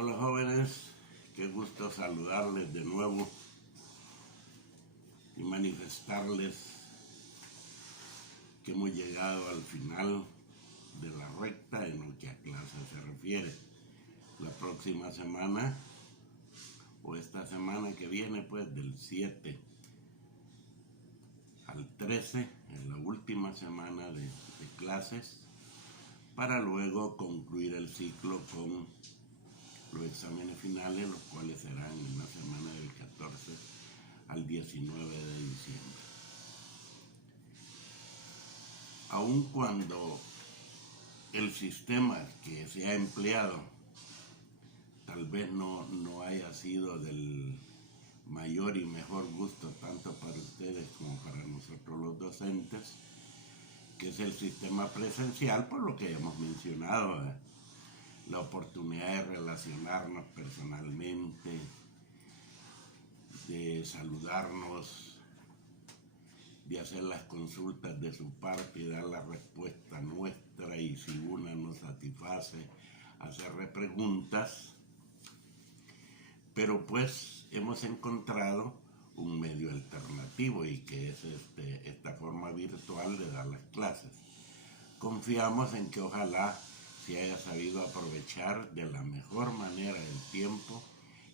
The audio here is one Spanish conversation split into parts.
Hola jóvenes, qué gusto saludarles de nuevo y manifestarles que hemos llegado al final de la recta en lo que a clases se refiere. La próxima semana o esta semana que viene, pues del 7 al 13 es la última semana de clases para luego concluir el ciclo con los exámenes finales, los cuales serán en la semana del 14 al 19 de diciembre. Aun cuando el sistema que se ha empleado tal vez no haya sido del mayor y mejor gusto tanto para ustedes como para nosotros los docentes, que es el sistema presencial, por lo que hemos mencionado, la oportunidad de relacionarnos personalmente, de saludarnos, de hacer las consultas de su parte y dar la respuesta nuestra, y si una nos satisface, hacerle preguntas. Pero pues hemos encontrado un medio alternativo, y que es esta forma virtual de dar las clases. Confiamos en que ojalá se haya sabido aprovechar de la mejor manera el tiempo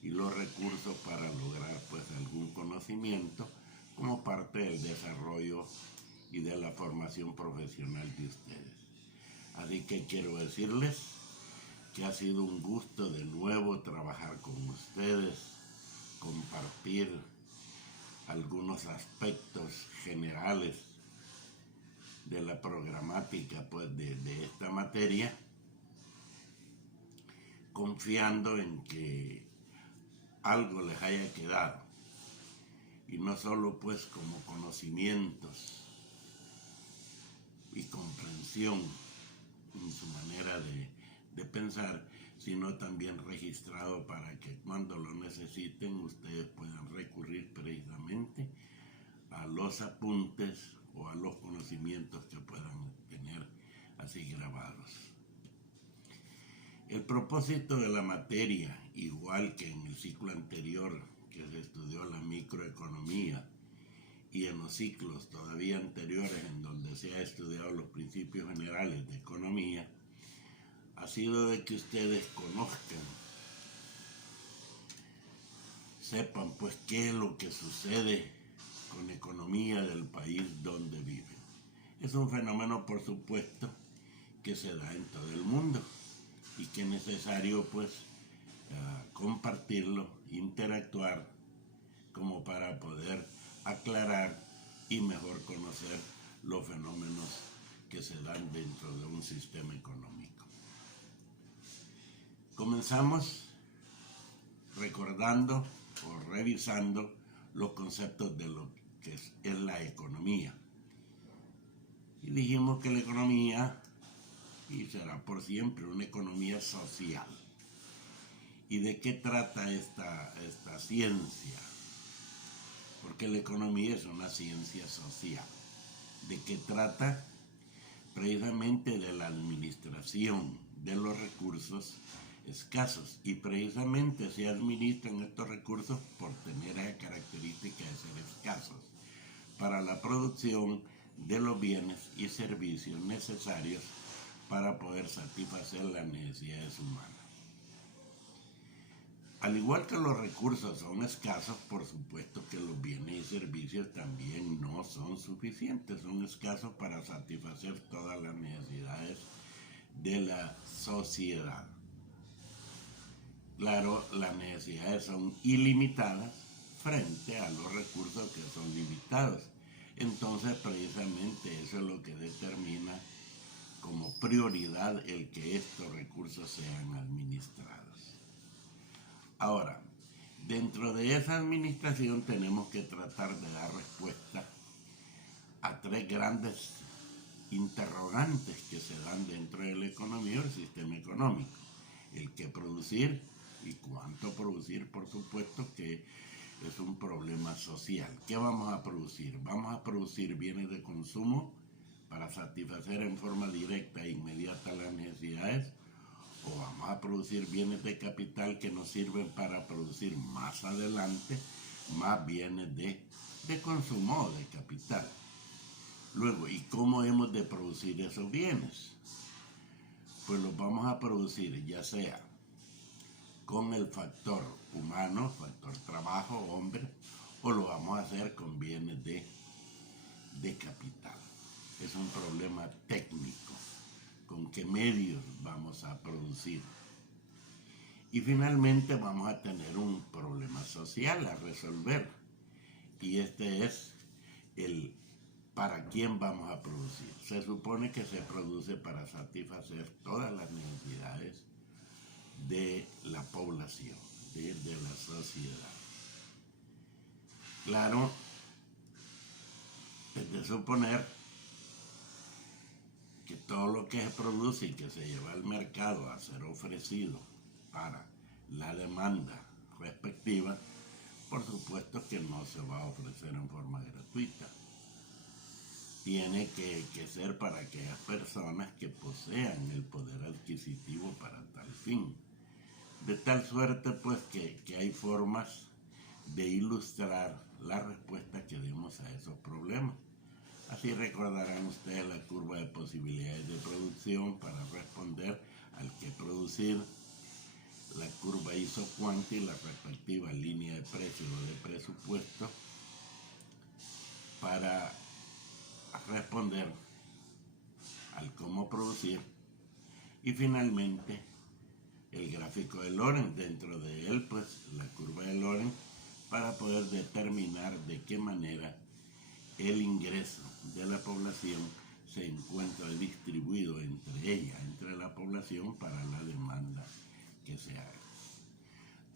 y los recursos para lograr pues algún conocimiento como parte del desarrollo y de la formación profesional de ustedes. Así que quiero decirles que ha sido un gusto de nuevo trabajar con ustedes, compartir algunos aspectos generales de la programática pues de esta materia, confiando en que algo les haya quedado, y no solo pues como conocimientos y comprensión en su manera de pensar, sino también registrado para que cuando lo necesiten ustedes puedan recurrir precisamente a los apuntes o a los conocimientos que puedan tener así grabados. El propósito de la materia, igual que en el ciclo anterior que se estudió la microeconomía, y en los ciclos todavía anteriores en donde se ha estudiado los principios generales de economía, ha sido de que ustedes conozcan, sepan pues qué es lo que sucede con la economía del país donde viven. Es un fenómeno, por supuesto, que se da en todo el mundo y que es necesario pues compartirlo, interactuar, como para poder aclarar y mejor conocer los fenómenos que se dan dentro de un sistema económico. Comenzamos recordando o revisando los conceptos de lo que es la economía. Y dijimos que la economía, y será por siempre, una economía social. ¿Y de qué trata esta ciencia? Porque la economía es una ciencia social. ¿De qué trata? Precisamente de la administración de los recursos escasos, y precisamente se administran estos recursos por tener la característica de ser escasos para la producción de los bienes y servicios necesarios para poder satisfacer las necesidades humanas. Al igual que los recursos son escasos, por supuesto que los bienes y servicios también no son suficientes, son escasos para satisfacer todas las necesidades de la sociedad. Claro, las necesidades son ilimitadas frente a los recursos que son limitados. Entonces, precisamente eso es lo que determina como prioridad el que estos recursos sean administrados. Ahora, dentro de esa administración tenemos que tratar de dar respuesta a tres grandes interrogantes que se dan dentro de la economía o el sistema económico. El qué producir y cuánto producir, por supuesto que es un problema social. ¿Qué vamos a producir? Vamos a producir bienes de consumo para satisfacer en forma directa e inmediata las necesidades, o vamos a producir bienes de capital que nos sirven para producir más adelante más bienes de consumo de capital. Luego, ¿y cómo hemos de producir esos bienes? Pues los vamos a producir ya sea con el factor humano, factor trabajo, hombre, o lo vamos a hacer con bienes de capital. Es un problema técnico. ¿Con qué medios vamos a producir? Y finalmente vamos a tener un problema social a resolver. Y este es el para quién vamos a producir. Se supone que se produce para satisfacer todas las necesidades de la población, de la sociedad. Claro, es de suponer que todo lo que se produce y que se lleva al mercado a ser ofrecido para la demanda respectiva, por supuesto que no se va a ofrecer en forma gratuita. Tiene que ser para aquellas personas que posean el poder adquisitivo para tal fin. De tal suerte pues que hay formas de ilustrar la respuesta que demos a esos problemas. Así recordarán ustedes la curva de posibilidades de producción para responder al que producir, la curva isocuanta y la respectiva línea de precio o de presupuesto para responder al cómo producir, y finalmente el gráfico de Lorenz, dentro de él pues la curva de Lorenz, para poder determinar de qué manera el ingreso de la población se encuentra distribuido entre ella, entre la población, para la demanda que se haga.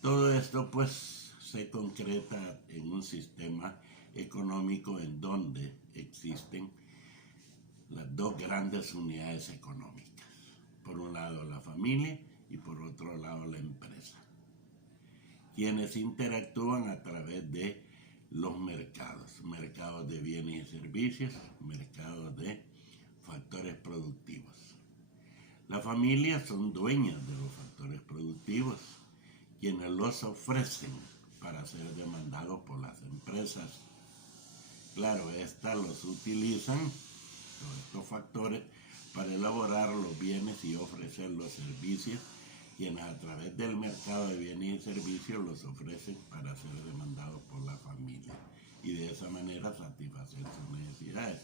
Todo esto pues se concreta en un sistema económico en donde existen las dos grandes unidades económicas. Por un lado la familia y por otro lado la empresa, quienes interactúan a través de los mercados de bienes y servicios, mercados de factores productivos. Las familias son dueñas de los factores productivos, quienes los ofrecen para ser demandados por las empresas. Claro, estas los utilizan, todos estos factores, para elaborar los bienes y ofrecer los servicios, quienes a través del mercado de bienes y servicios los ofrecen para ser demandados por la familia y de esa manera satisfacer sus necesidades,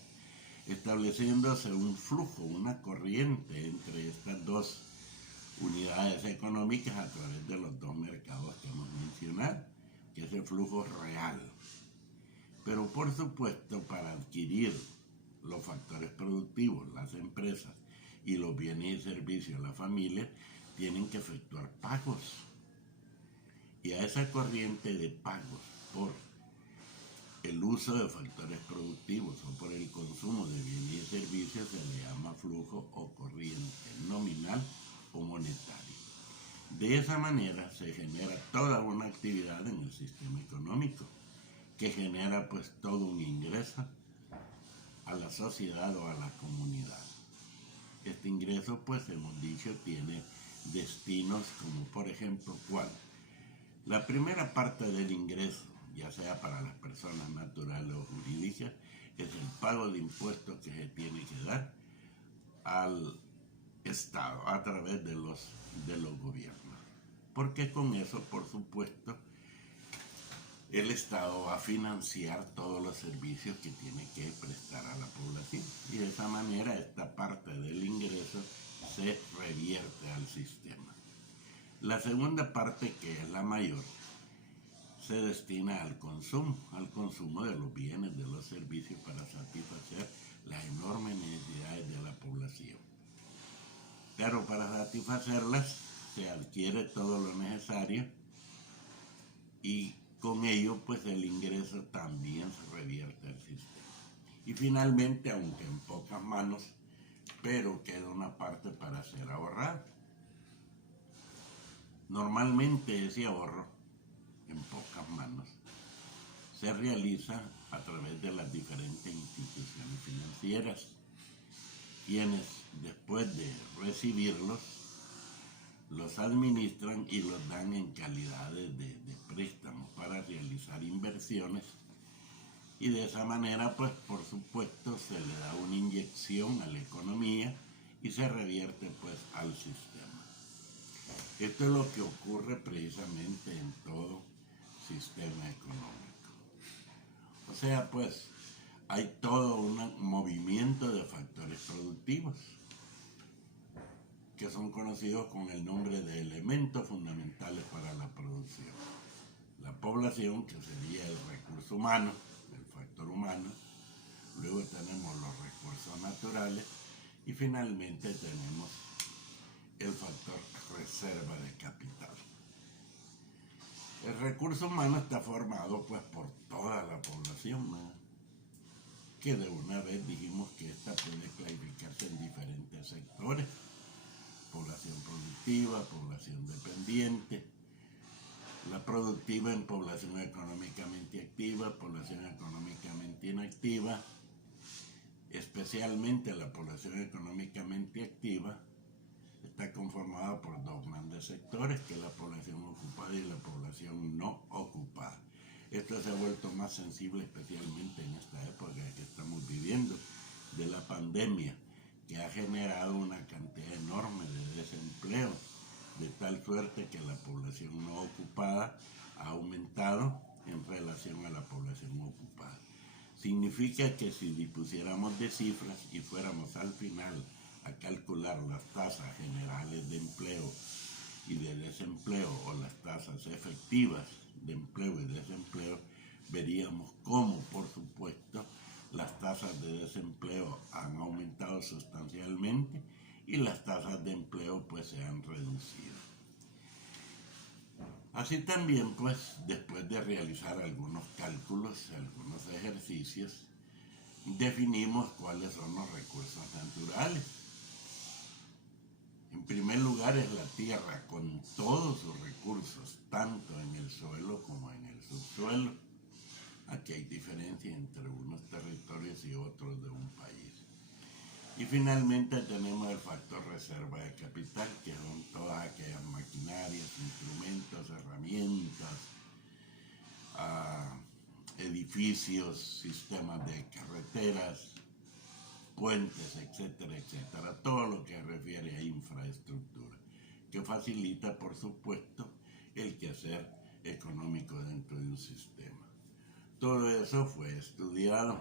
estableciéndose un flujo, una corriente entre estas dos unidades económicas a través de los dos mercados que hemos mencionado, que es el flujo real. Pero por supuesto, para adquirir los factores productivos, las empresas, y los bienes y servicios, las familias, tienen que efectuar pagos. Y a esa corriente de pagos por el uso de factores productivos o por el consumo de bienes y servicios se le llama flujo o corriente nominal o monetario. De esa manera se genera toda una actividad en el sistema económico que genera pues todo un ingreso a la sociedad o a la comunidad. Este ingreso, pues hemos dicho, tiene destinos como por ejemplo, ¿cuál? La primera parte del ingreso, ya sea para las personas naturales o jurídicas, es el pago de impuestos que se tiene que dar al Estado a través de los gobiernos. Porque con eso, por supuesto, el Estado va a financiar todos los servicios que tiene que prestar a la población. Y de esa manera esta parte del ingreso se revierte al sistema. La segunda parte, que es la mayor, se destina al consumo de los bienes, de los servicios para satisfacer las enormes necesidades de la población. Pero para satisfacerlas se adquiere todo lo necesario y con ello pues el ingreso también se revierte al sistema. Y finalmente, aunque en pocas manos, pero queda una parte para ser ahorrado. Normalmente ese ahorro en pocas manos se realiza a través de las diferentes instituciones financieras, quienes después de recibirlos los administran y los dan en calidad de préstamos para realizar inversiones, y de esa manera, pues por supuesto, se le da una inyección a la economía y se revierte pues al sistema. Esto es lo que ocurre precisamente en todo sistema económico. O sea, pues hay todo un movimiento de factores productivos que son conocidos con el nombre de elementos fundamentales para la producción. La población, que sería el recurso humano, el factor humano, luego tenemos los recursos naturales y finalmente tenemos el factor reserva de capital. El recurso humano está formado pues por toda la población, ¿no? Que de una vez dijimos que esta puede clasificarse en diferentes sectores: población productiva, población dependiente, la productiva en población económicamente activa, población económicamente inactiva. Especialmente la población económicamente activa está conformada por dos grandes sectores, que es la población ocupada y la población no ocupada. Esto se ha vuelto más sensible especialmente en esta época que estamos viviendo de la pandemia, que ha generado una cantidad enorme de desempleo, de tal suerte que la población no ocupada ha aumentado en relación a la población ocupada. Significa que si dispusiéramos de cifras y fuéramos al final a calcular las tasas generales de empleo y de desempleo, o las tasas efectivas de empleo y desempleo, veríamos cómo, por supuesto, las tasas de desempleo han aumentado sustancialmente y las tasas de empleo pues se han reducido. Así también, pues, después de realizar algunos cálculos, algunos ejercicios, definimos cuáles son los recursos naturales. En primer lugar es la tierra con todos sus recursos, tanto en el suelo como en el subsuelo. Aquí hay diferencia entre unos territorios y otros de un país. Y finalmente tenemos el factor reserva de capital, que son todas aquellas maquinarias, instrumentos, herramientas, edificios, sistemas de carreteras, puentes, etcétera, etcétera. Todo lo que refiere a infraestructura, que facilita, por supuesto, el quehacer económico dentro de un sistema. Todo eso fue estudiado,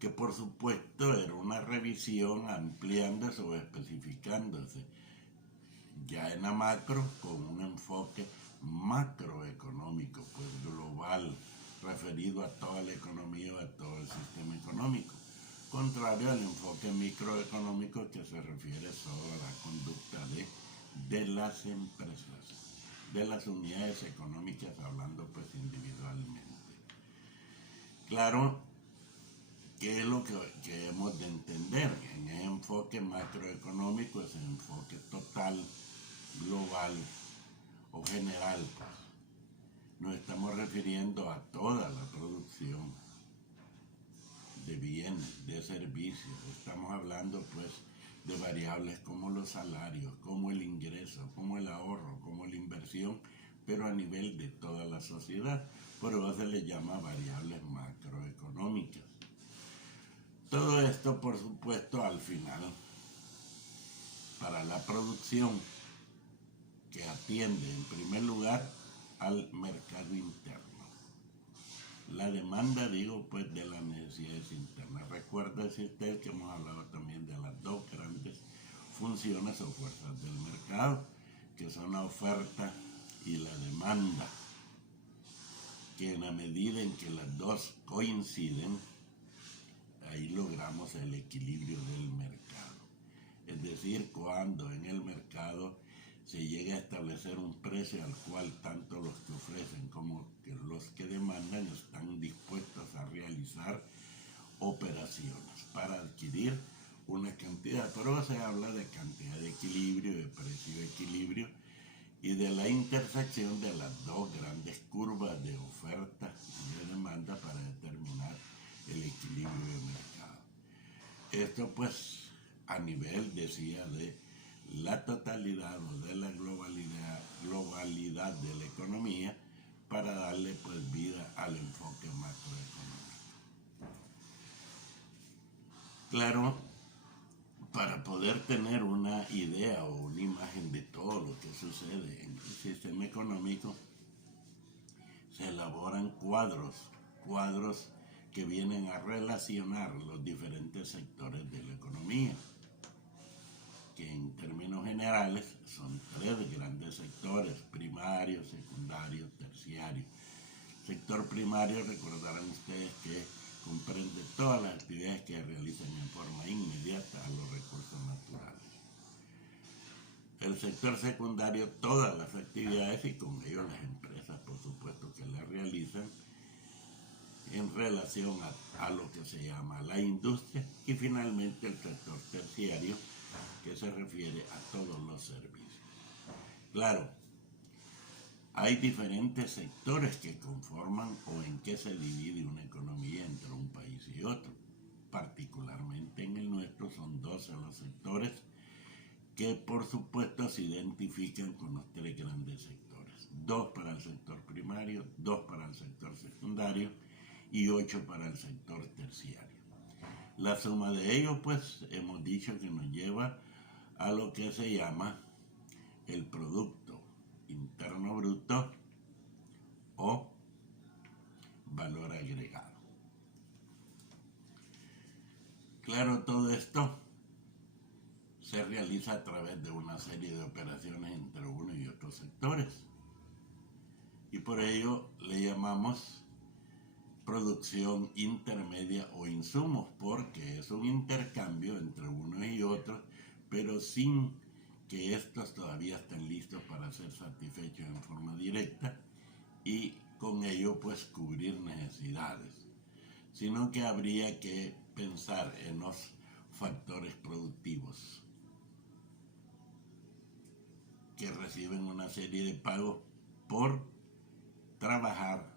que por supuesto era una revisión ampliándose o especificándose ya en la macro, con un enfoque macroeconómico, pues global, referido a toda la economía o a todo el sistema económico, contrario al enfoque microeconómico, que se refiere solo a la conducta de las empresas, de las unidades económicas, hablando pues individualmente. Claro, ¿qué es lo que hemos de entender? En el enfoque macroeconómico, ese enfoque total, global o general, pues, nos estamos refiriendo a toda la producción de bienes, de servicios. Estamos hablando pues de variables como los salarios, como el ingreso, como el ahorro, como la inversión, pero a nivel de toda la sociedad. Por eso se le llama variables macroeconómicas. Todo esto, por supuesto, al final, para la producción, que atiende en primer lugar al mercado interno. La demanda, digo, pues, de las necesidades internas. Recuérdese usted que hemos hablado también de las dos grandes funciones o fuerzas del mercado, que son la oferta y la demanda, que en la medida en que las dos coinciden, ahí logramos el equilibrio del mercado. Es decir, cuando en el mercado se llega a establecer un precio al cual tanto los que ofrecen como los que demandan están dispuestos a realizar operaciones para adquirir una cantidad. Pero se habla de cantidad de equilibrio, de precio de equilibrio y de la intersección de las dos grandes curvas de oferta y de demanda para determinar el equilibrio del mercado. Esto pues a nivel, decía, de la totalidad o de la globalidad de la economía para darle pues vida al enfoque macroeconómico. Claro, para poder tener una idea o una imagen de todo lo que sucede en el sistema económico, se elaboran cuadros que vienen a relacionar los diferentes sectores de la economía, que en términos generales son tres grandes sectores: primario, secundario, terciario. Sector primario, recordarán ustedes que comprende todas las actividades que realizan en forma inmediata a los recursos naturales. El sector secundario, todas las actividades y con ello las empresas, por supuesto, que las realizan en relación a lo que se llama la industria. Y finalmente el sector terciario, que se refiere a todos los servicios. Claro, hay diferentes sectores que conforman o en que se divide una economía entre un país y otro. Particularmente en el nuestro son 12 los sectores que por supuesto se identifican con los tres grandes sectores. 2 para el sector primario, 2 para el sector secundario y 8 para el sector terciario. La suma de ellos, pues, hemos dicho que nos lleva a lo que se llama el Producto Interno Bruto o valor agregado. Claro, todo esto se realiza a través de una serie de operaciones entre uno y otros sectores. Y por ello le llamamos producción intermedia o insumos, porque es un intercambio entre uno y otro, pero sin que estos todavía estén listos para ser satisfechos en forma directa y con ello pues cubrir necesidades, sino que habría que pensar en los factores productivos que reciben una serie de pagos por trabajar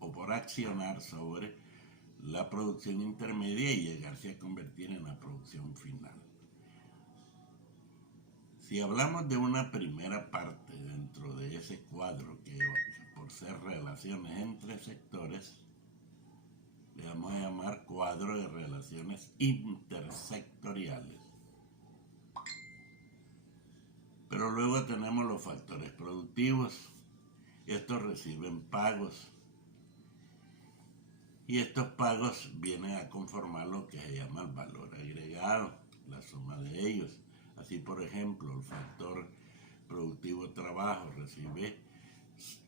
o por accionar sobre la producción intermedia y llegarse a convertir en la producción final. Si hablamos de una primera parte dentro de ese cuadro, que por ser relaciones entre sectores, le vamos a llamar cuadro de relaciones intersectoriales. Pero luego tenemos los factores productivos. Estos reciben pagos. Y estos pagos vienen a conformar lo que se llama el valor agregado, la suma de ellos. Así, por ejemplo, el factor productivo trabajo recibe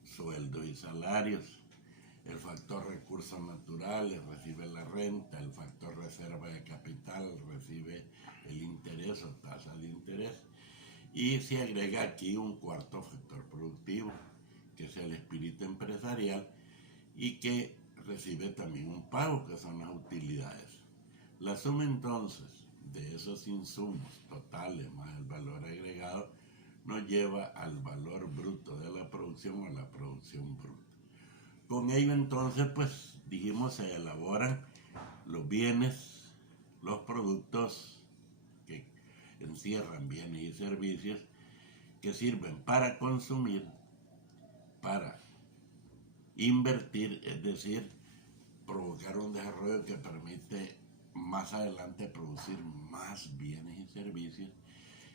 sueldos y salarios. El factor recursos naturales recibe la renta. El factor reserva de capital recibe el interés o tasa de interés. Y se agrega aquí un cuarto factor productivo, que es el espíritu empresarial y que recibe también un pago, que son las utilidades. La suma entonces de esos insumos totales más el valor agregado nos lleva al valor bruto de la producción o la producción bruta. Con ello entonces pues dijimos se elaboran los bienes, los productos que encierran bienes y servicios que sirven para consumir, para invertir, es decir, provocar un desarrollo que permite más adelante producir más bienes y servicios,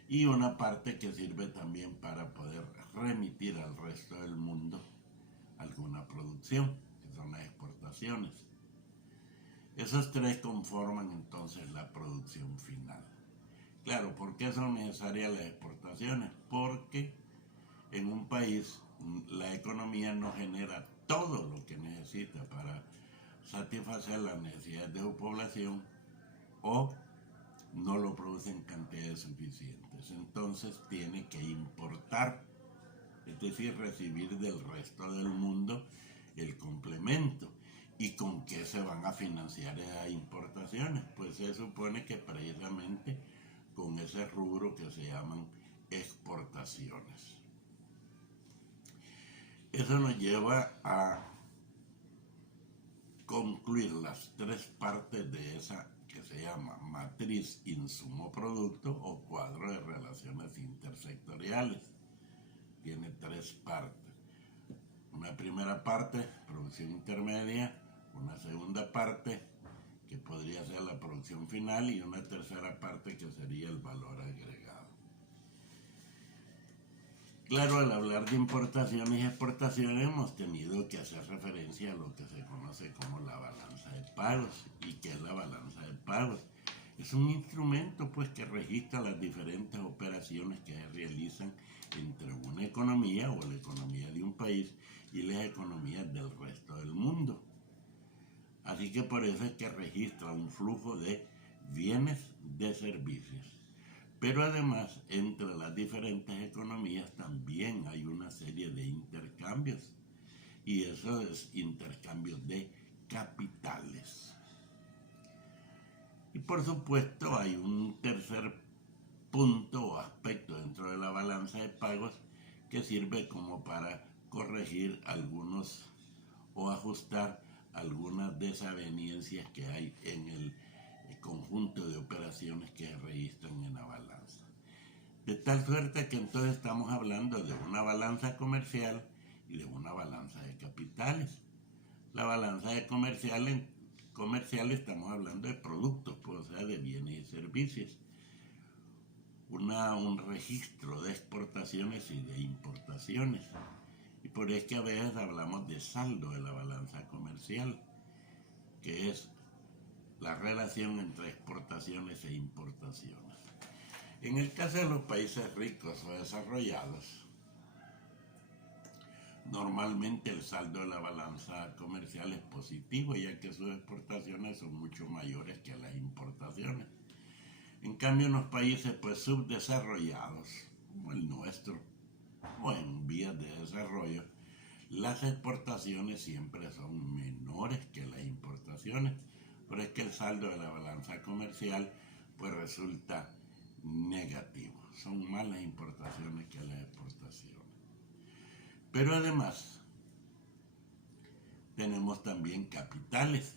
y una parte que sirve también para poder remitir al resto del mundo alguna producción, que son las exportaciones. Esos tres conforman entonces la producción final. Claro, ¿por qué son necesarias las exportaciones? Porque en un país la economía no genera todo lo que necesita para satisfacer las necesidades de su población o no lo produce en cantidades suficientes. Entonces tiene que importar, es decir, recibir del resto del mundo el complemento. ¿Y con qué se van a financiar esas importaciones? Pues se supone que precisamente con ese rubro que se llaman exportaciones. Eso nos lleva a concluir las tres partes de esa que se llama matriz insumo-producto o cuadro de relaciones intersectoriales. Tiene 3 partes. Una primera parte, producción intermedia, una segunda parte, que podría ser la producción final, y una tercera parte que sería el valor agregado. Claro, al hablar de importaciones y exportaciones hemos tenido que hacer referencia a lo que se conoce como la balanza de pagos. ¿Y qué es la balanza de pagos? Es un instrumento pues que registra las diferentes operaciones que se realizan entre una economía o la economía de un país y las economías del resto del mundo. Así que por eso es que registra un flujo de bienes, de servicios. Pero además, entre las diferentes economías también hay una serie de intercambios. Y eso es intercambios de capitales. Y por supuesto hay un tercer punto o aspecto dentro de la balanza de pagos que sirve como para corregir algunos o ajustar algunas desavenencias que hay en el conjunto de operaciones que se registran en la balanza. De tal suerte que entonces estamos hablando de una balanza comercial y de una balanza de capitales. La balanza de comercial estamos hablando de productos, pues, o sea, de bienes y servicios. Un registro de exportaciones y de importaciones. Y por eso que a veces hablamos de saldo de la balanza comercial, que es la relación entre exportaciones e importaciones. En el caso de los países ricos o desarrollados, normalmente el saldo de la balanza comercial es positivo, ya que sus exportaciones son mucho mayores que las importaciones. En cambio, en los países pues subdesarrollados, como el nuestro, o en vías de desarrollo, las exportaciones siempre son menores que las importaciones, pero es que el saldo de la balanza comercial pues resulta negativo. Son más las importaciones que las exportaciones. Pero además tenemos también capitales.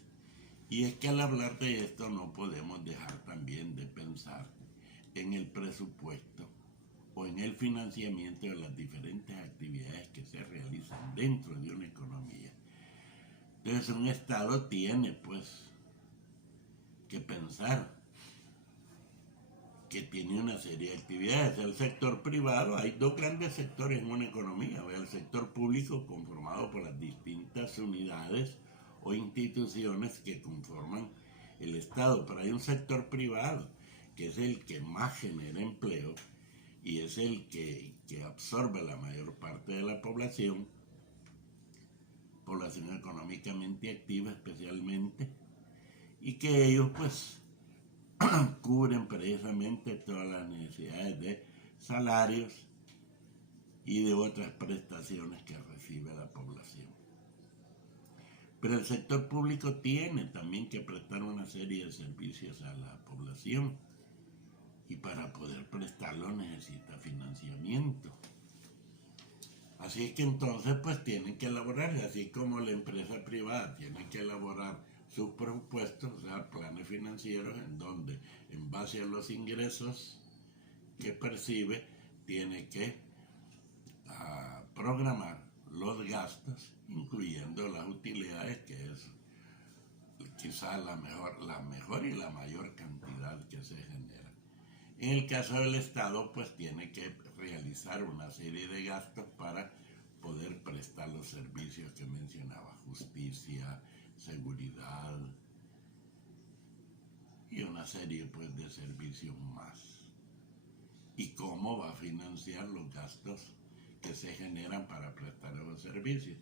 Y es que al hablar de esto no podemos dejar también de pensar en el presupuesto o en el financiamiento de las diferentes actividades que se realizan dentro de una economía. Entonces un Estado tiene pues que pensar que tiene una serie de actividades. El sector privado, hay 2 grandes sectores en una economía. El sector público, conformado por las distintas unidades o instituciones que conforman el Estado, pero hay un sector privado que es el que más genera empleo y es el que absorbe la mayor parte de la población económicamente activa especialmente, y que ellos pues cubren precisamente todas las necesidades de salarios y de otras prestaciones que recibe la población. Pero el sector público tiene también que prestar una serie de servicios a la población, y para poder prestarlo necesita financiamiento. Así es que entonces pues tienen que elaborar, así como la empresa privada tiene que elaborar sus presupuestos, o sea, planes financieros, en donde en base a los ingresos que percibe tiene que programar los gastos, incluyendo las utilidades, que es quizás la mejor y la mayor cantidad que se genera. En el caso del Estado, pues tiene que realizar una serie de gastos para poder prestar los servicios que mencionaba: justicia, seguridad y una serie pues de servicios más. ¿Y cómo va a financiar los gastos que se generan para prestar esos servicios?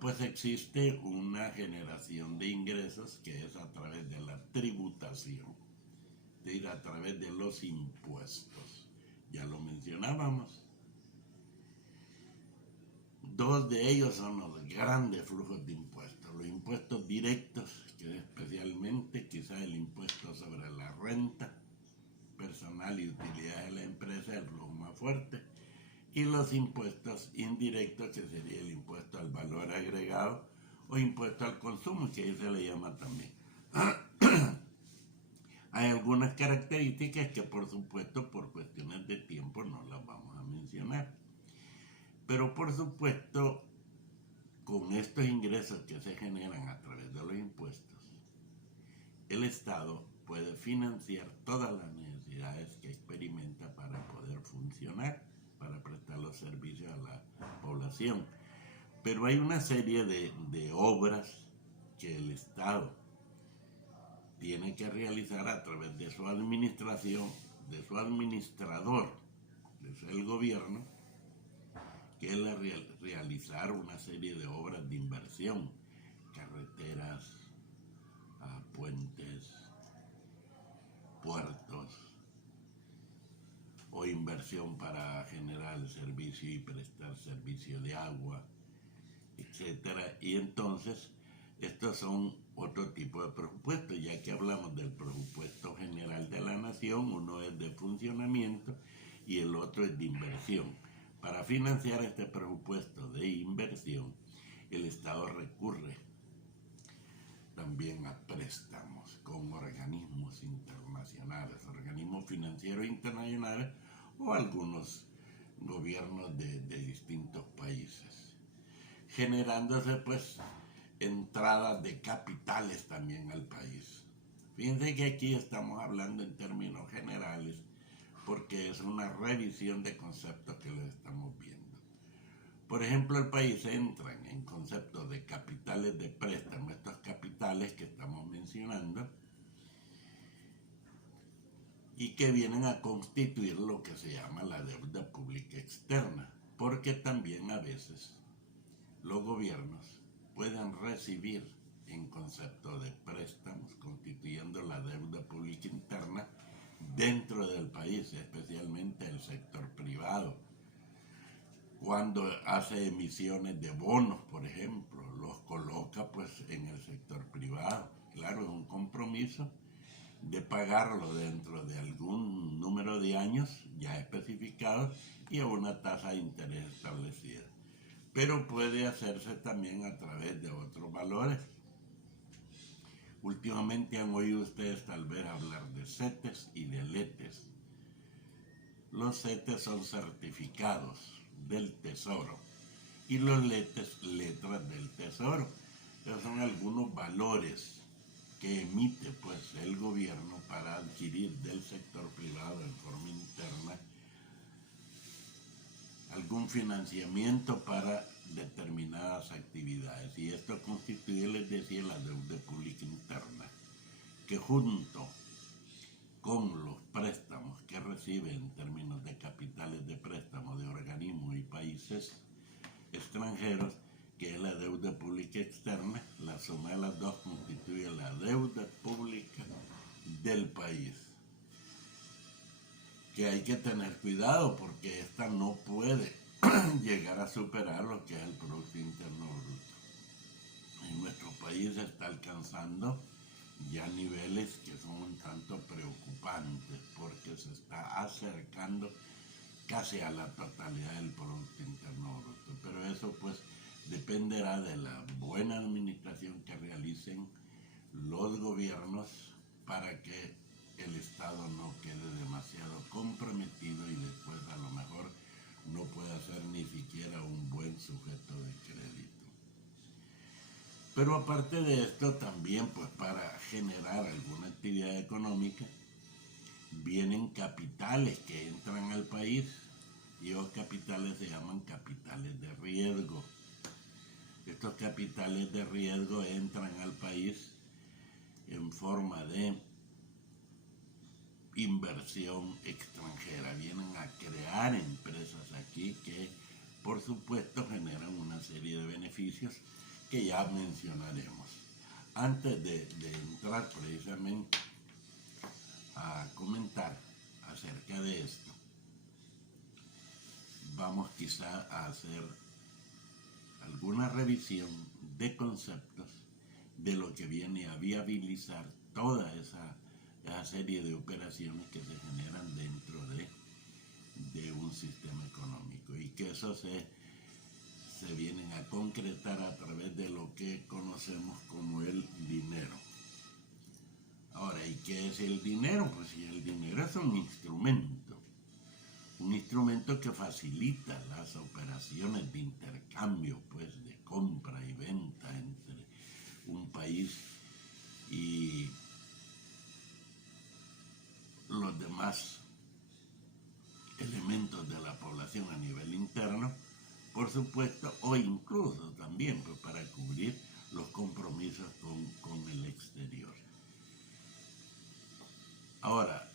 Pues existe una generación de ingresos que es a través de la tributación, es decir, a través de los impuestos. Ya lo mencionábamos. 2 de ellos son los grandes flujos de impuestos: los impuestos directos, que es especialmente quizás el impuesto sobre la renta personal y utilidades de la empresa, el flujo más fuerte, y los impuestos indirectos, que sería el impuesto al valor agregado o impuesto al consumo, que ahí se le llama también. Hay algunas características que por supuesto por cuestiones de tiempo no las vamos a mencionar. Pero por supuesto, con estos ingresos que se generan a través de los impuestos, el Estado puede financiar todas las necesidades que experimenta para poder funcionar, para prestar los servicios a la población. Pero hay una serie de obras que el Estado tiene que realizar a través de su administración, de su administrador, el gobierno, que es realizar una serie de obras de inversión, carreteras, puentes, puertos, o inversión para generar el servicio y prestar servicio de agua, etcétera. Y entonces, estos son otro tipo de presupuestos, ya que hablamos del presupuesto general de la nación, uno es de funcionamiento y el otro es de inversión. Para financiar este presupuesto de inversión, el Estado recurre también a préstamos con organismos internacionales, organismos financieros internacionales o algunos gobiernos de distintos países, generándose pues entradas de capitales también al país. Fíjense que aquí estamos hablando en términos generales porque es una revisión de conceptos que les estamos viendo. Por ejemplo, el país entra en conceptos de capitales de préstamo, estos capitales que estamos mencionando, y que vienen a constituir lo que se llama la deuda pública externa, porque también a veces los gobiernos pueden recibir en concepto de préstamos, constituyendo la deuda pública interna dentro del país, especialmente el sector privado. Cuando hace emisiones de bonos, por ejemplo, los coloca pues en el sector privado. Claro, es un compromiso de pagarlo dentro de algún número de años ya especificados y a una tasa de interés establecida. Pero puede hacerse también a través de otros valores. Últimamente han oído ustedes tal vez hablar de CETES y de LETES. Los CETES son certificados del Tesoro y los LETES, letras del Tesoro. Esos son algunos valores que emite pues el gobierno para adquirir del sector privado en forma interna algún financiamiento para determinadas actividades, y esto constituye, les decía, la deuda pública interna, que junto con los préstamos que recibe en términos de capitales de préstamo de organismos y países extranjeros, que es la deuda pública externa, la suma de las dos constituye la deuda pública del país, que hay que tener cuidado porque esta no puede llegar a superar lo que es el Producto Interno Bruto. En nuestro país está alcanzando ya niveles que son un tanto preocupantes porque se está acercando casi a la totalidad del Producto Interno Bruto. Pero eso pues dependerá de la buena administración que realicen los gobiernos para que el Estado no quede demasiado comprometido y después a lo mejor no pueda ser ni siquiera un buen sujeto de crédito. Pero aparte de esto, también pues para generar alguna actividad económica, vienen capitales que entran al país, y esos capitales se llaman capitales de riesgo. Estos capitales de riesgo entran al país en forma de inversión extranjera, vienen a crear empresas aquí que por supuesto generan una serie de beneficios que ya mencionaremos. Antes de entrar precisamente a comentar acerca de esto, vamos quizá a hacer alguna revisión de conceptos de lo que viene a viabilizar toda esa serie de operaciones que se generan dentro de un sistema económico, y que eso se vienen a concretar a través de lo que conocemos como el dinero. Ahora, ¿y qué es el dinero? Pues si el dinero es un instrumento que facilita las operaciones de intercambio, pues de compra y venta entre un país y los demás elementos de la población a nivel interno, por supuesto, o incluso también pues, para cubrir los compromisos con el exterior. Ahora,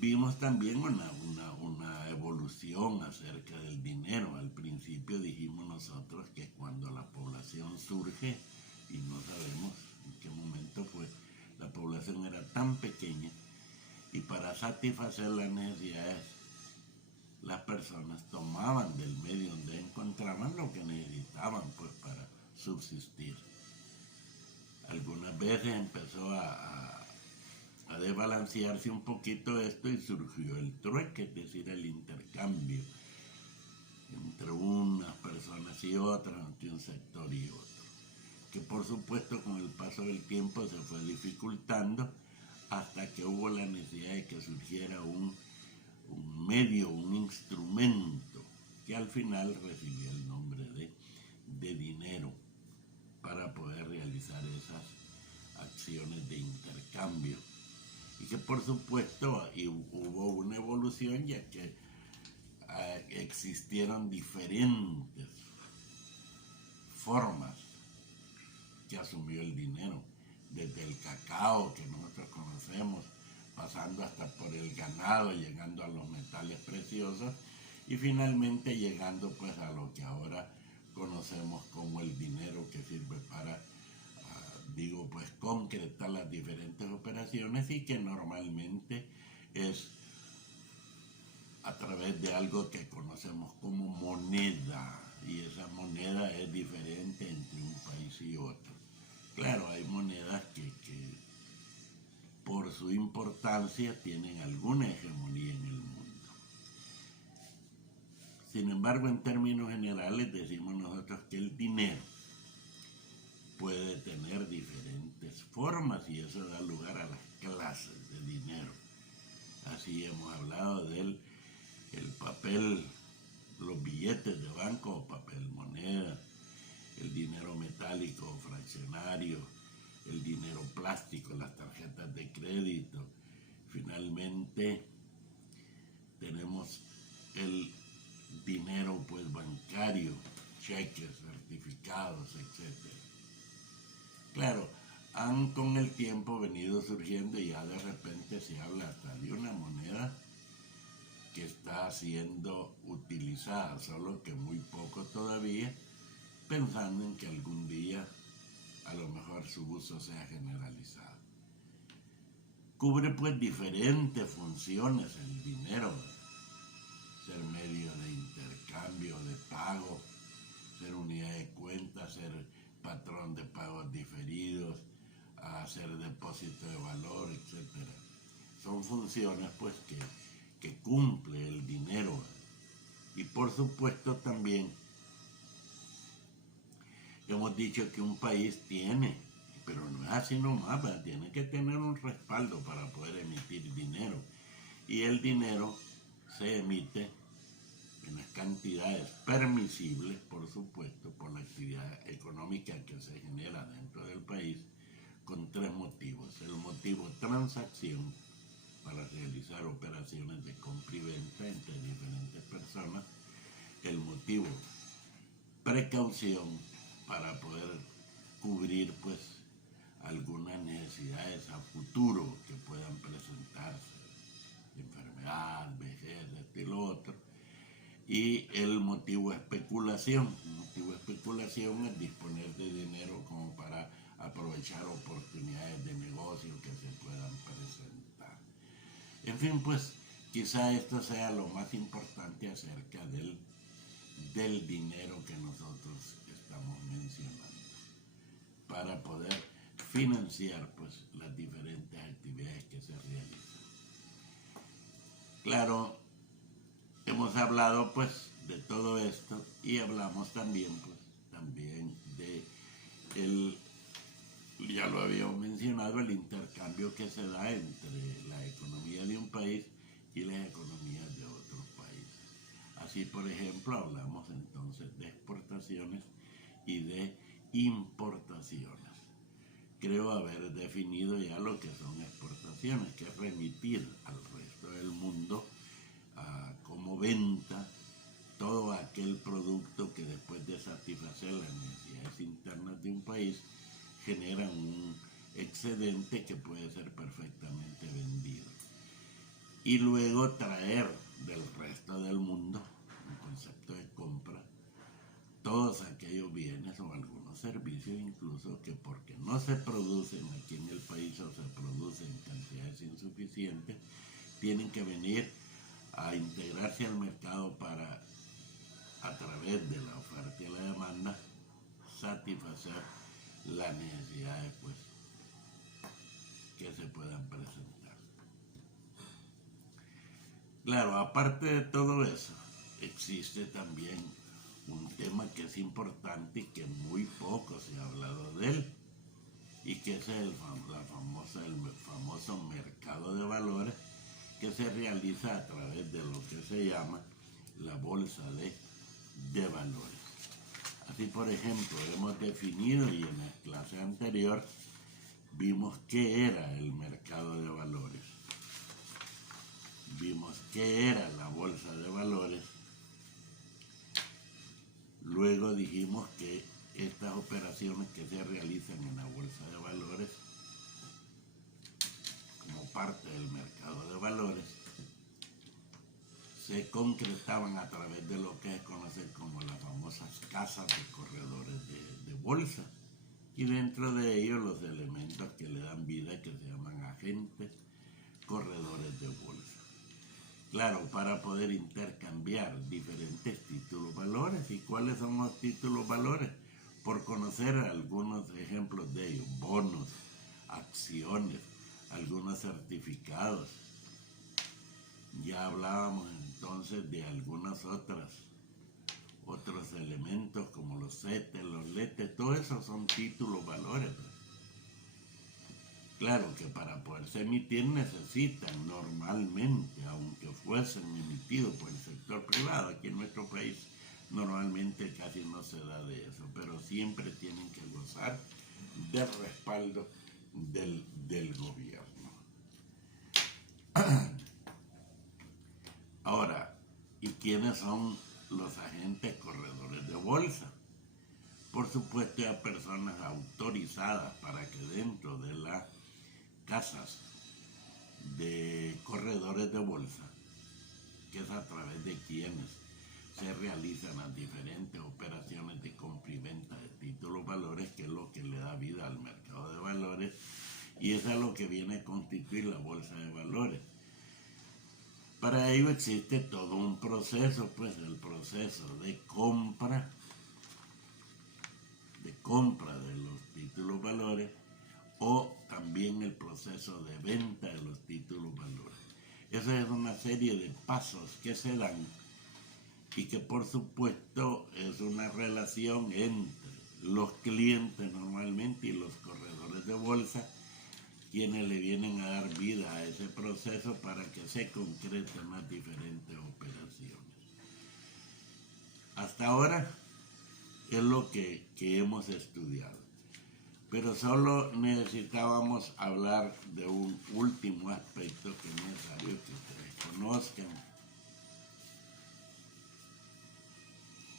vimos también una evolución acerca del dinero. Al principio dijimos nosotros que cuando la población surge, y no sabemos en qué momento, pues la población era tan pequeña y para satisfacer las necesidades las personas tomaban del medio donde encontraban lo que necesitaban pues para subsistir. Algunas veces empezó a desbalancearse un poquito esto y surgió el trueque, es decir, el intercambio entre unas personas y otras, entre un sector y otro, que por supuesto con el paso del tiempo se fue dificultando hasta que hubo la necesidad de que surgiera un medio, un instrumento que al final recibió el nombre de dinero para poder realizar esas acciones de intercambio. Y que por supuesto hubo una evolución ya que existieron diferentes formas que asumió el dinero, desde el cacao que nosotros conocemos, pasando hasta por el ganado, llegando a los metales preciosos y finalmente llegando pues a lo que ahora conocemos como el dinero que sirve para pues concretar las diferentes operaciones y que normalmente es a través de algo que conocemos como moneda, y esa moneda es diferente entre un país y otro. Claro, hay monedas que por su importancia tienen alguna hegemonía en el mundo. Sin embargo, en términos generales decimos nosotros que el dinero puede tener diferentes formas y eso da lugar a las clases de dinero. Así hemos hablado del papel, los billetes de banco o papel moneda, el dinero metálico o fraccionario, el dinero plástico, las tarjetas de crédito. Finalmente tenemos el dinero pues bancario, cheques, certificados, etc. Claro, han con el tiempo venido surgiendo y ya de repente se habla hasta de una moneda que está siendo utilizada, solo que muy poco todavía, pensando en que algún día a lo mejor su uso sea generalizado. Cubre pues diferentes funciones el dinero, ser medio de intercambio, de pago, ser unidad de cuenta, ser patrón de pagos diferidos, hacer depósito de valor, etc. Son funciones pues que cumple el dinero. Y por supuesto también hemos dicho que un país tiene, pero no es así nomás, tiene que tener un respaldo para poder emitir dinero. Y el dinero se emite en las cantidades permisibles, por supuesto, por la actividad económica que se genera dentro del país, con tres motivos. El motivo transacción, para realizar operaciones de compra y venta entre diferentes personas. El motivo precaución, para poder cubrir pues algunas necesidades a futuro que puedan presentarse, enfermedad, vejez, esto y lo otro. Y el motivo especulación. El motivo especulación es disponer de dinero como para aprovechar oportunidades de negocio que se puedan presentar. En fin, pues quizá esto sea lo más importante acerca del dinero que nosotros estamos mencionando, para poder financiar pues las diferentes actividades que se realizan. Claro, hemos hablado pues de todo esto y hablamos también de el ya lo habíamos mencionado, el intercambio que se da entre la economía de un país y las economías de otros países. Así, por ejemplo, hablamos entonces de exportaciones y de importaciones. Creo haber definido ya lo que son exportaciones, que es remitir al resto del mundo como venta todo aquel producto que después de satisfacer las necesidades internas de un país genera un excedente que puede ser perfectamente vendido. Y luego traer del resto del mundo, un concepto de compra, todos aquellos bienes o algunos servicios incluso que porque no se producen aquí en el país o se producen en cantidades insuficientes, tienen que venir a integrarse al mercado para, a través de la oferta y la demanda, satisfacer las necesidades pues, que se puedan presentar. Claro, aparte de todo eso, existe también un tema que es importante y que muy poco se ha hablado de él, y que es el famoso mercado de valores que se realiza a través de lo que se llama la bolsa de valores. Así, por ejemplo, hemos definido y en la clase anterior vimos qué era el mercado de valores, vimos qué era la bolsa de valores, luego dijimos que estas operaciones que se realizan en la bolsa de valores como parte del mercado de valores se concretaban a través de lo que se conoce como las famosas casas de corredores de bolsa, y dentro de ellos los elementos que le dan vida que se llaman agentes corredores de bolsa. Claro, para poder intercambiar diferentes títulos valores. ¿Y cuáles son los títulos valores? Por conocer algunos ejemplos de ellos: bonos, acciones, algunos certificados. Ya hablábamos entonces de algunos otros elementos como los CETES, los LETES, todo eso son títulos valores. Claro que para poderse emitir necesitan normalmente, aunque fuesen emitidos por el sector privado, aquí en nuestro país normalmente casi no se da de eso, pero siempre tienen que gozar del respaldo del gobierno. Ahora, ¿y quiénes son los agentes corredores de bolsa? Por supuesto, hay personas autorizadas para que dentro de las casas de corredores de bolsa, que es a través de quienes se realizan las diferentes operaciones de compra y venta de títulos valores, que es lo que le da vida al mercado de valores, y eso es lo que viene a constituir la bolsa de valores. Para ello existe todo un proceso, pues el proceso de compra de los títulos valores, o también el proceso de venta de los títulos valores. Esa es una serie de pasos que se dan y que por supuesto es una relación entre los clientes normalmente y los corredores de bolsa, quienes le vienen a dar vida a ese proceso para que se concreten las diferentes operaciones. Hasta ahora es lo que hemos estudiado, pero solo necesitábamos hablar de un último aspecto que es necesario que ustedes conozcan,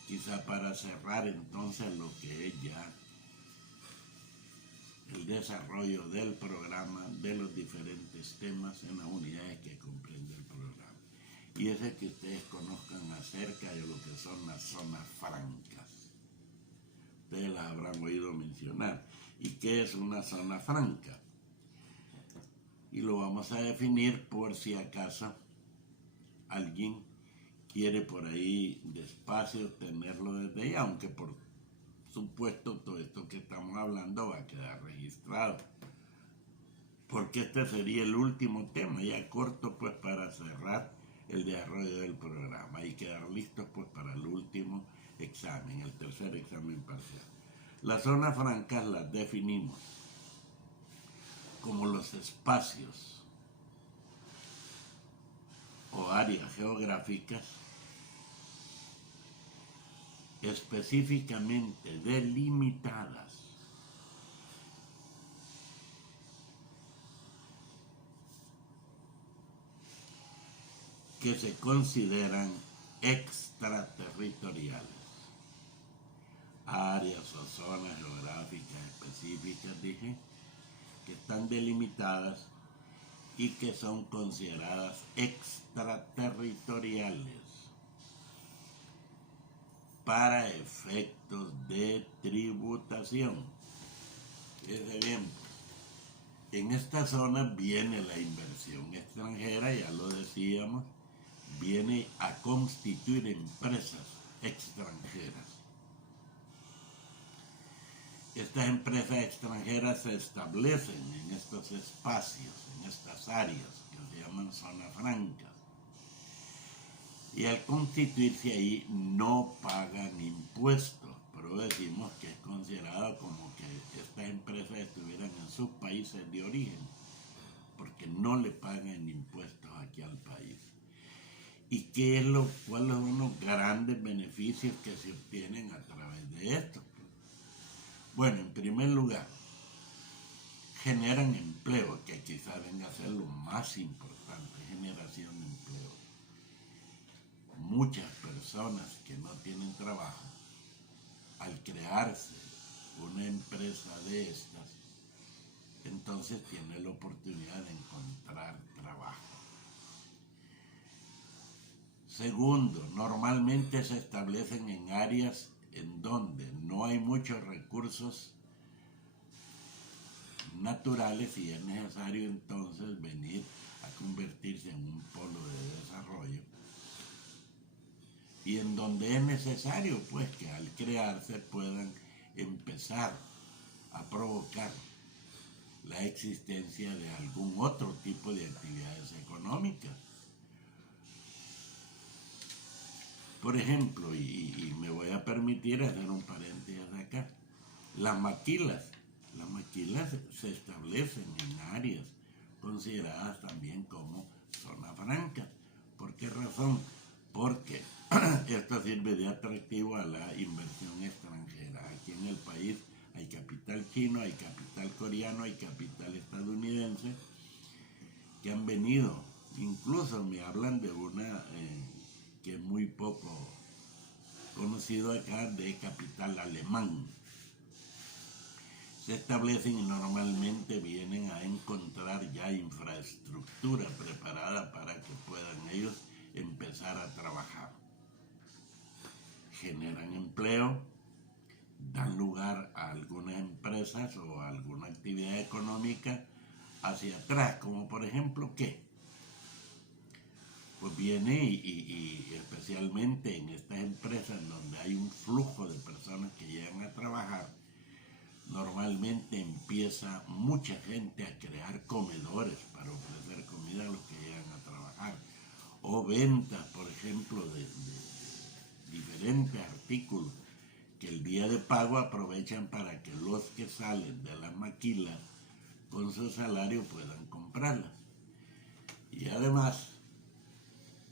quizá para cerrar entonces lo que es ya el desarrollo del programa, de los diferentes temas en las unidades que comprende el programa. Y es que ustedes conozcan acerca de lo que son las zonas francas. Ustedes las habrán oído mencionar. ¿Y qué es una zona franca? Y lo vamos a definir por si acaso alguien quiere por ahí despacio tenerlo desde ahí, aunque por supuesto todo esto que estamos hablando va a quedar registrado, porque este sería el último tema, ya corto pues para cerrar el desarrollo del programa y quedar listos pues para el último examen, el tercer examen parcial. Las zonas francas las definimos como los espacios o áreas geográficas específicamente delimitadas que se consideran extraterritoriales, áreas o zonas geográficas específicas, dije, que están delimitadas y que son consideradas extraterritoriales para efectos de tributación. Fíjense bien, en esta zona viene la inversión extranjera, ya lo decíamos, viene a constituir empresas extranjeras. Estas empresas extranjeras se establecen en estos espacios, en estas áreas que se llaman zonas francas. Y al constituirse ahí no pagan impuestos, pero decimos que es considerado como que estas empresas estuvieran en sus países de origen, porque no le pagan impuestos aquí al país. ¿Y cuáles son los grandes beneficios que se obtienen a través de esto? Bueno, en primer lugar, generan empleo, que quizás venga a ser lo más importante, generación de empleo. Muchas personas que no tienen trabajo, al crearse una empresa de estas, entonces tiene la oportunidad de encontrar trabajo. Segundo, normalmente se establecen en áreas en donde no hay muchos recursos naturales y es necesario entonces venir a convertirse en un polo de desarrollo, y en donde es necesario pues que al crearse puedan empezar a provocar la existencia de algún otro tipo de actividades económicas. Por ejemplo, y me voy a permitir hacer un paréntesis acá, las maquilas se establecen en áreas consideradas también como zona franca. ¿Por qué razón? Porque esto sirve de atractivo a la inversión extranjera. Aquí en el país hay capital chino, hay capital coreano, hay capital estadounidense que han venido. Incluso me hablan de una que es muy poco conocido acá, de capital alemán. Se establecen y normalmente vienen a encontrar ya infraestructura preparada para que puedan ellos empezar a trabajar. Generan empleo, dan lugar a algunas empresas o a alguna actividad económica hacia atrás, como por ejemplo, ¿qué? Pues viene y especialmente en estas empresas donde hay un flujo de personas que llegan a trabajar, normalmente empieza mucha gente a crear comedores para ofrecer comida a los que llegan a trabajar, o ventas, por ejemplo, de diferentes artículos que el día de pago aprovechan para que los que salen de las maquilas con su salario puedan comprarlas. Y además,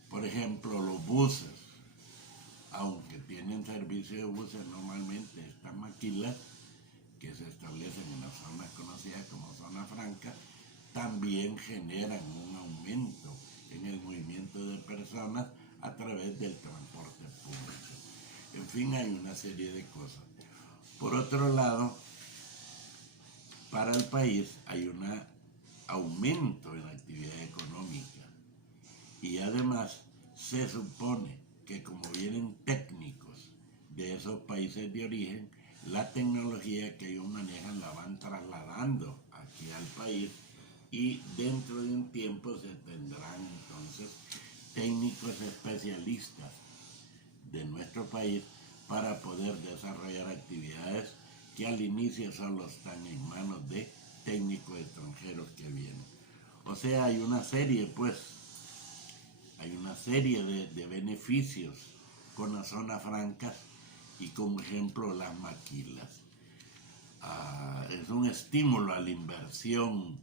por ejemplo, los buses, aunque tienen servicio de buses, normalmente estas maquilas que se establecen en las zonas conocidas como zona franca, también generan un aumento en el movimiento de personas a través del transporte público. En fin, hay una serie de cosas. Por otro lado, para el país hay un aumento en la actividad económica y además se supone que como vienen técnicos de esos países de origen, la tecnología que ellos manejan la van trasladando aquí al país y dentro de un tiempo se tendrán entonces técnicos especialistas de nuestro país para poder desarrollar actividades que al inicio solo están en manos de técnicos extranjeros que vienen. O sea, hay una serie de beneficios con las zonas francas y como ejemplo las maquilas. Es un estímulo a la inversión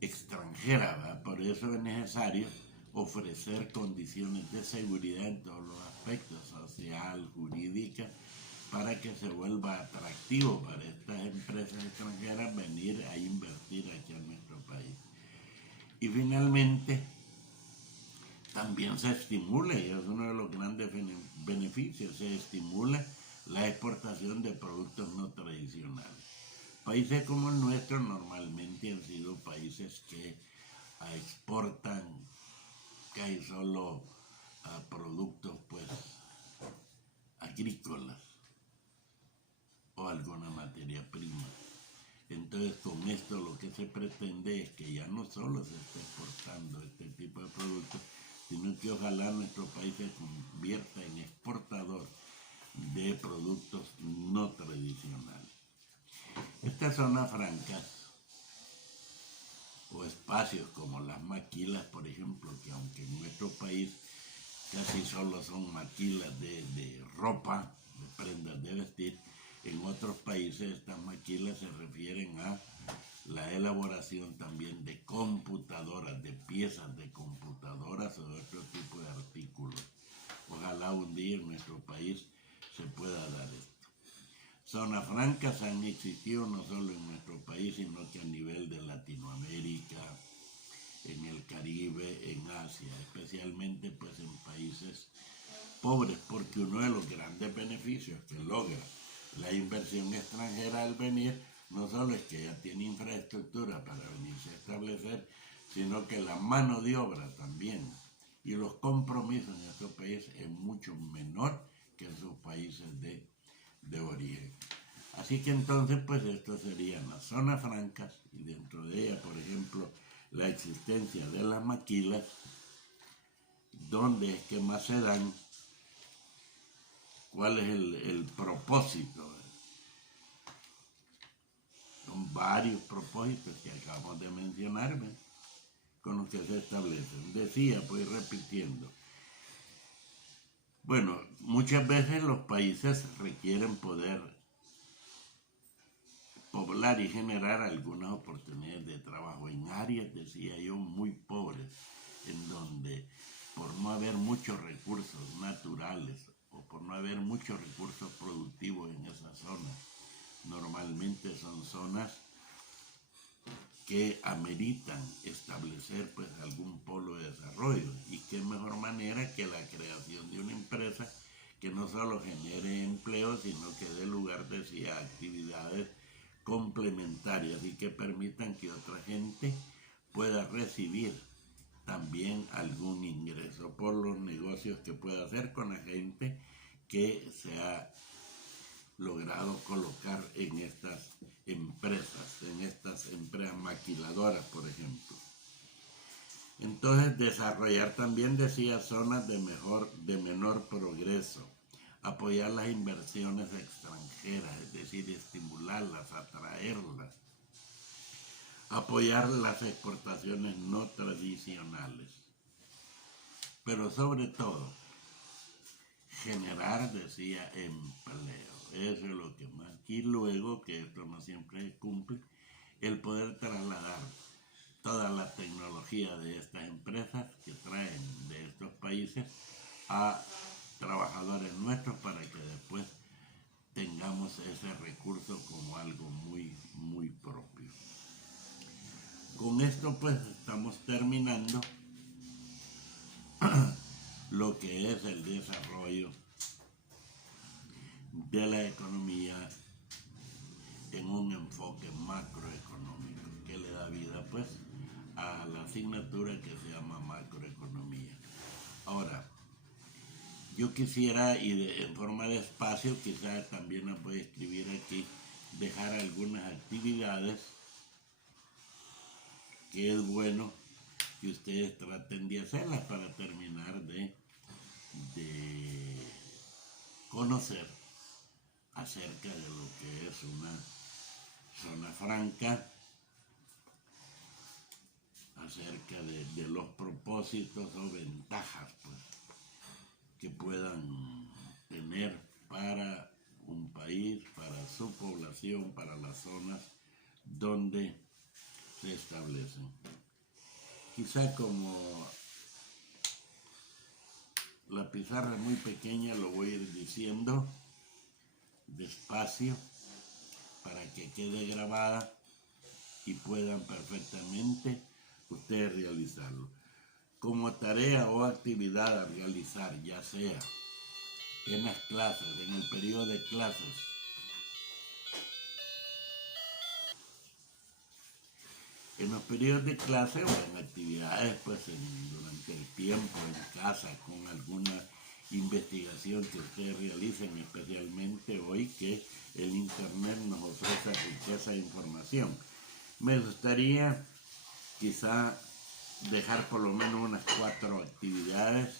extranjera, ¿verdad? Por eso es necesario ofrecer condiciones de seguridad en todos los aspectos, social, jurídica, para que se vuelva atractivo para estas empresas extranjeras venir a invertir aquí en nuestro país. Y finalmente, también se estimula, y es uno de los grandes beneficios, se estimula la exportación de productos no tradicionales. Países como el nuestro normalmente han sido países que exportan casi solo productos pues agrícolas o alguna materia prima. Entonces con esto lo que se pretende es que ya no solo se esté exportando este tipo de productos, sino que ojalá nuestro país se convierta en exportador de productos no tradicionales. Estas zonas francas o espacios como las maquilas, por ejemplo, que aunque en nuestro país casi solo son maquilas de ropa, de prendas de vestir, en otros países estas maquilas se refieren a la elaboración también de computadoras, de piezas de computadoras o de otro tipo de artículos. Ojalá un día en nuestro país se pueda dar esto. Zonas francas han existido no solo en nuestro país, sino que a nivel de Latinoamérica, en el Caribe, en Asia, especialmente pues en países pobres, porque uno de los grandes beneficios que logra la inversión extranjera al venir, no solo es que ya tiene infraestructura para venirse a establecer, sino que la mano de obra también y los compromisos en estos países es mucho menor que en sus países de origen. Así que entonces pues estas serían las zonas francas y dentro de ellas, por ejemplo, la existencia de las maquilas, dónde es que más se dan, cuál es el propósito. Son varios propósitos que acabamos de mencionar, ¿ves?, con los que se establecen. Decía, pues repitiendo, bueno, muchas veces los países requieren poder poblar y generar algunas oportunidades de trabajo en áreas, decía yo, muy pobres, en donde por no haber muchos recursos naturales o por no haber muchos recursos productivos en esas zonas, normalmente son zonas que ameritan establecer pues algún polo de desarrollo, y qué mejor manera que la creación de una empresa que no solo genere empleo, sino que dé lugar, decía, a actividades complementarias y que permitan que otra gente pueda recibir también algún ingreso por los negocios que pueda hacer con la gente que se ha logrado colocar en estas empresas maquiladoras, por ejemplo. Entonces, desarrollar también, decía, zonas de menor progreso, apoyar las inversiones extranjeras, es decir, estimularlas, atraerlas, apoyar las exportaciones no tradicionales, pero sobre todo, generar, decía, empleo. Eso es lo que más. Y luego, que esto no siempre se cumple, el poder trasladar toda la tecnología de estas empresas que traen de estos países a trabajadores nuestros para que después tengamos ese recurso como algo muy, muy propio. Con esto pues estamos terminando lo que es el desarrollo de la economía en un enfoque macroeconómico que le da vida pues a la asignatura que se llama macroeconomía. Ahora, yo quisiera, en forma de espacio, quizás también la voy a escribir aquí, dejar algunas actividades que es bueno que ustedes traten de hacerlas para terminar de conocer acerca de lo que es una zona franca, acerca de los propósitos o ventajas pues, que puedan tener para un país, para su población, para las zonas donde se establecen. Quizá como la pizarra es muy pequeña, lo voy a ir diciendo despacio para que quede grabada y puedan perfectamente ustedes realizarlo. Como tarea o actividad a realizar, ya sea en las clases, en el periodo de clases, en los periodos de clase o en actividades, pues durante el tiempo en casa, con alguna investigación que ustedes realicen, especialmente hoy que el internet nos ofrece riqueza de información. Me gustaría quizá dejar por lo menos unas 4 actividades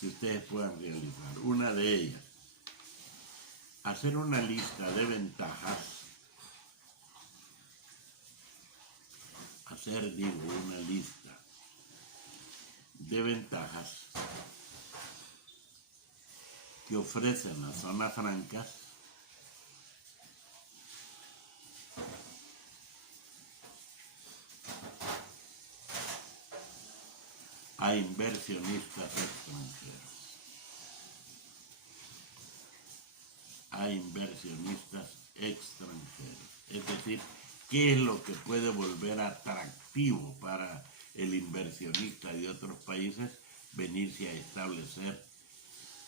que ustedes puedan realizar. Una de ellas, hacer una lista de ventajas. Una lista de ventajas que ofrecen las zonas francas a inversionistas extranjeros. Es decir, ¿qué es lo que puede volver atractivo para el inversionista de otros países venirse a establecer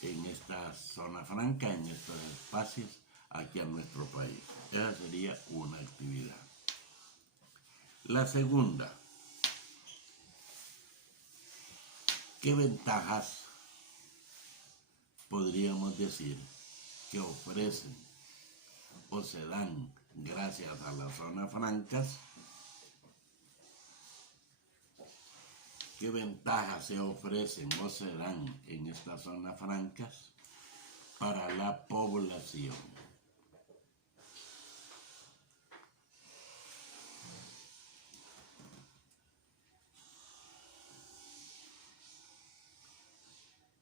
en esta zona franca, en estos espacios, aquí a nuestro país? Esa sería una actividad. La segunda, ¿qué ventajas podríamos decir que ofrecen o se dan gracias a las zonas francas? ¿Qué ventajas se ofrecen o se dan en estas zonas francas para la población?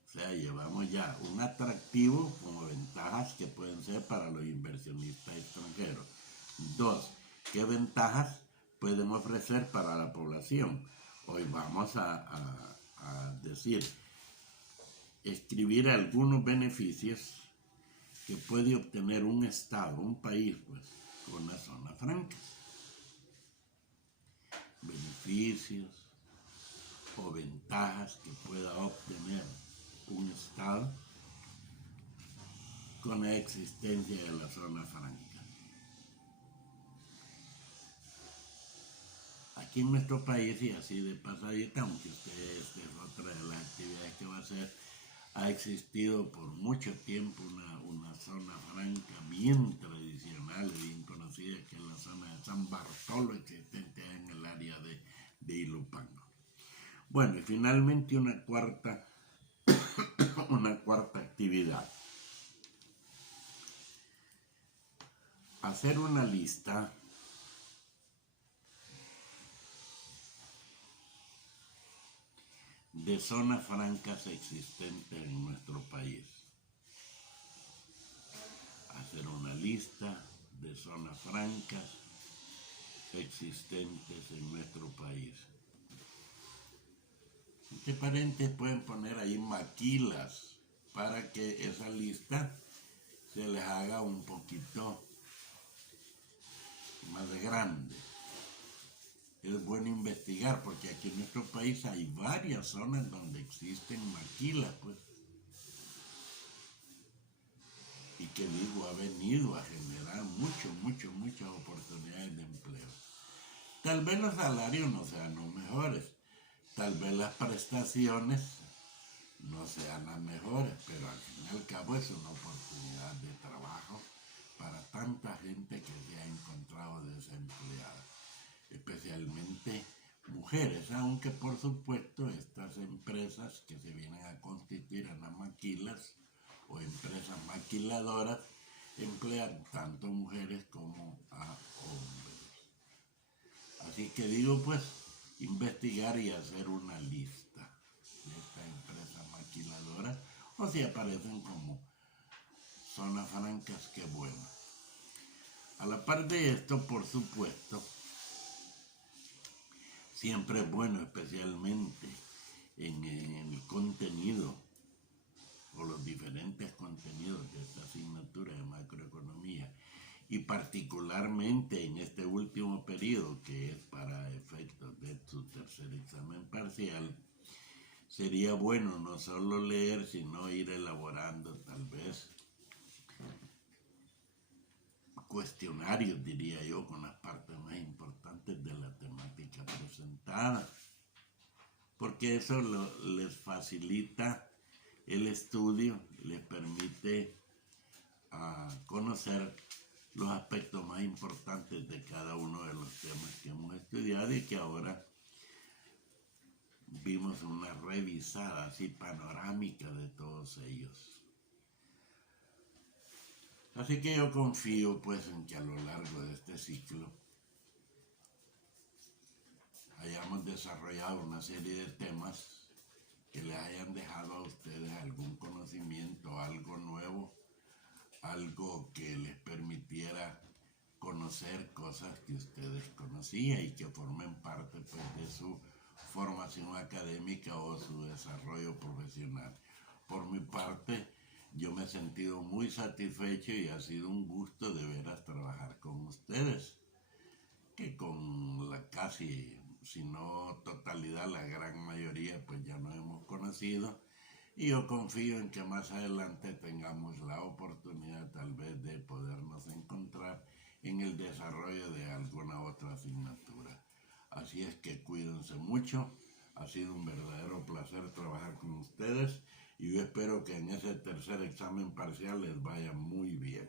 O sea, llevamos ya un atractivo como ventajas que pueden ser para los inversionistas extranjeros. 2, ¿qué ventajas pueden ofrecer para la población? Hoy vamos a decir, escribir algunos beneficios que puede obtener un estado, un país, pues, con una zona franca. Beneficios o ventajas que pueda obtener un estado con la existencia de la zona franca. Aquí en nuestro país, y así de pasadita, aunque ustedes, esta es otra de las actividades que va a hacer, ha existido por mucho tiempo una zona franca bien tradicional, bien conocida, que es la zona de San Bartolo, existente en el área de Ilopango. Bueno, y finalmente una cuarta actividad. Hacer una lista de zonas francas existentes en nuestro país. Hacer una lista de zonas francas existentes en nuestro país. Entre paréntesis pueden poner ahí maquilas para que esa lista se les haga un poquito más grande. Es bueno investigar porque aquí en nuestro país hay varias zonas donde existen maquilas, pues, y que digo, ha venido a generar muchas oportunidades de empleo. Tal vez los salarios no sean los mejores, tal vez las prestaciones no sean las mejores, pero al fin y al cabo es una oportunidad de trabajo para tanta gente que se ha encontrado desempleada, especialmente mujeres, aunque por supuesto estas empresas que se vienen a constituir en las maquilas o empresas maquiladoras emplean tanto mujeres como a hombres. Así que digo, pues, investigar y hacer una lista de estas empresas maquiladoras, o si aparecen como zonas francas, qué bueno. A la par de esto, por supuesto, Siempre es bueno, especialmente en el contenido o los diferentes contenidos de esta asignatura de macroeconomía, y particularmente en este último periodo, que es para efectos de su tercer examen parcial, sería bueno no solo leer, sino ir elaborando tal vez cuestionarios, diría yo, con las partes más importantes de la temática presentada, porque eso les facilita el estudio, les permite conocer los aspectos más importantes de cada uno de los temas que hemos estudiado y que ahora vimos una revisada así panorámica de todos ellos. Así que yo confío pues en que a lo largo de este ciclo hayamos desarrollado una serie de temas que les hayan dejado a ustedes algún conocimiento, algo nuevo, algo que les permitiera conocer cosas que ustedes conocían y que formen parte pues, de su formación académica o su desarrollo profesional. Por mi parte, yo me he sentido muy satisfecho y ha sido un gusto de veras trabajar con ustedes, que con la casi, si no totalidad, la gran mayoría pues ya nos hemos conocido, y yo confío en que más adelante tengamos la oportunidad tal vez de podernos encontrar en el desarrollo de alguna otra asignatura. Así es que cuídense mucho, ha sido un verdadero placer trabajar con ustedes y yo espero que en ese tercer examen parcial les vaya muy bien.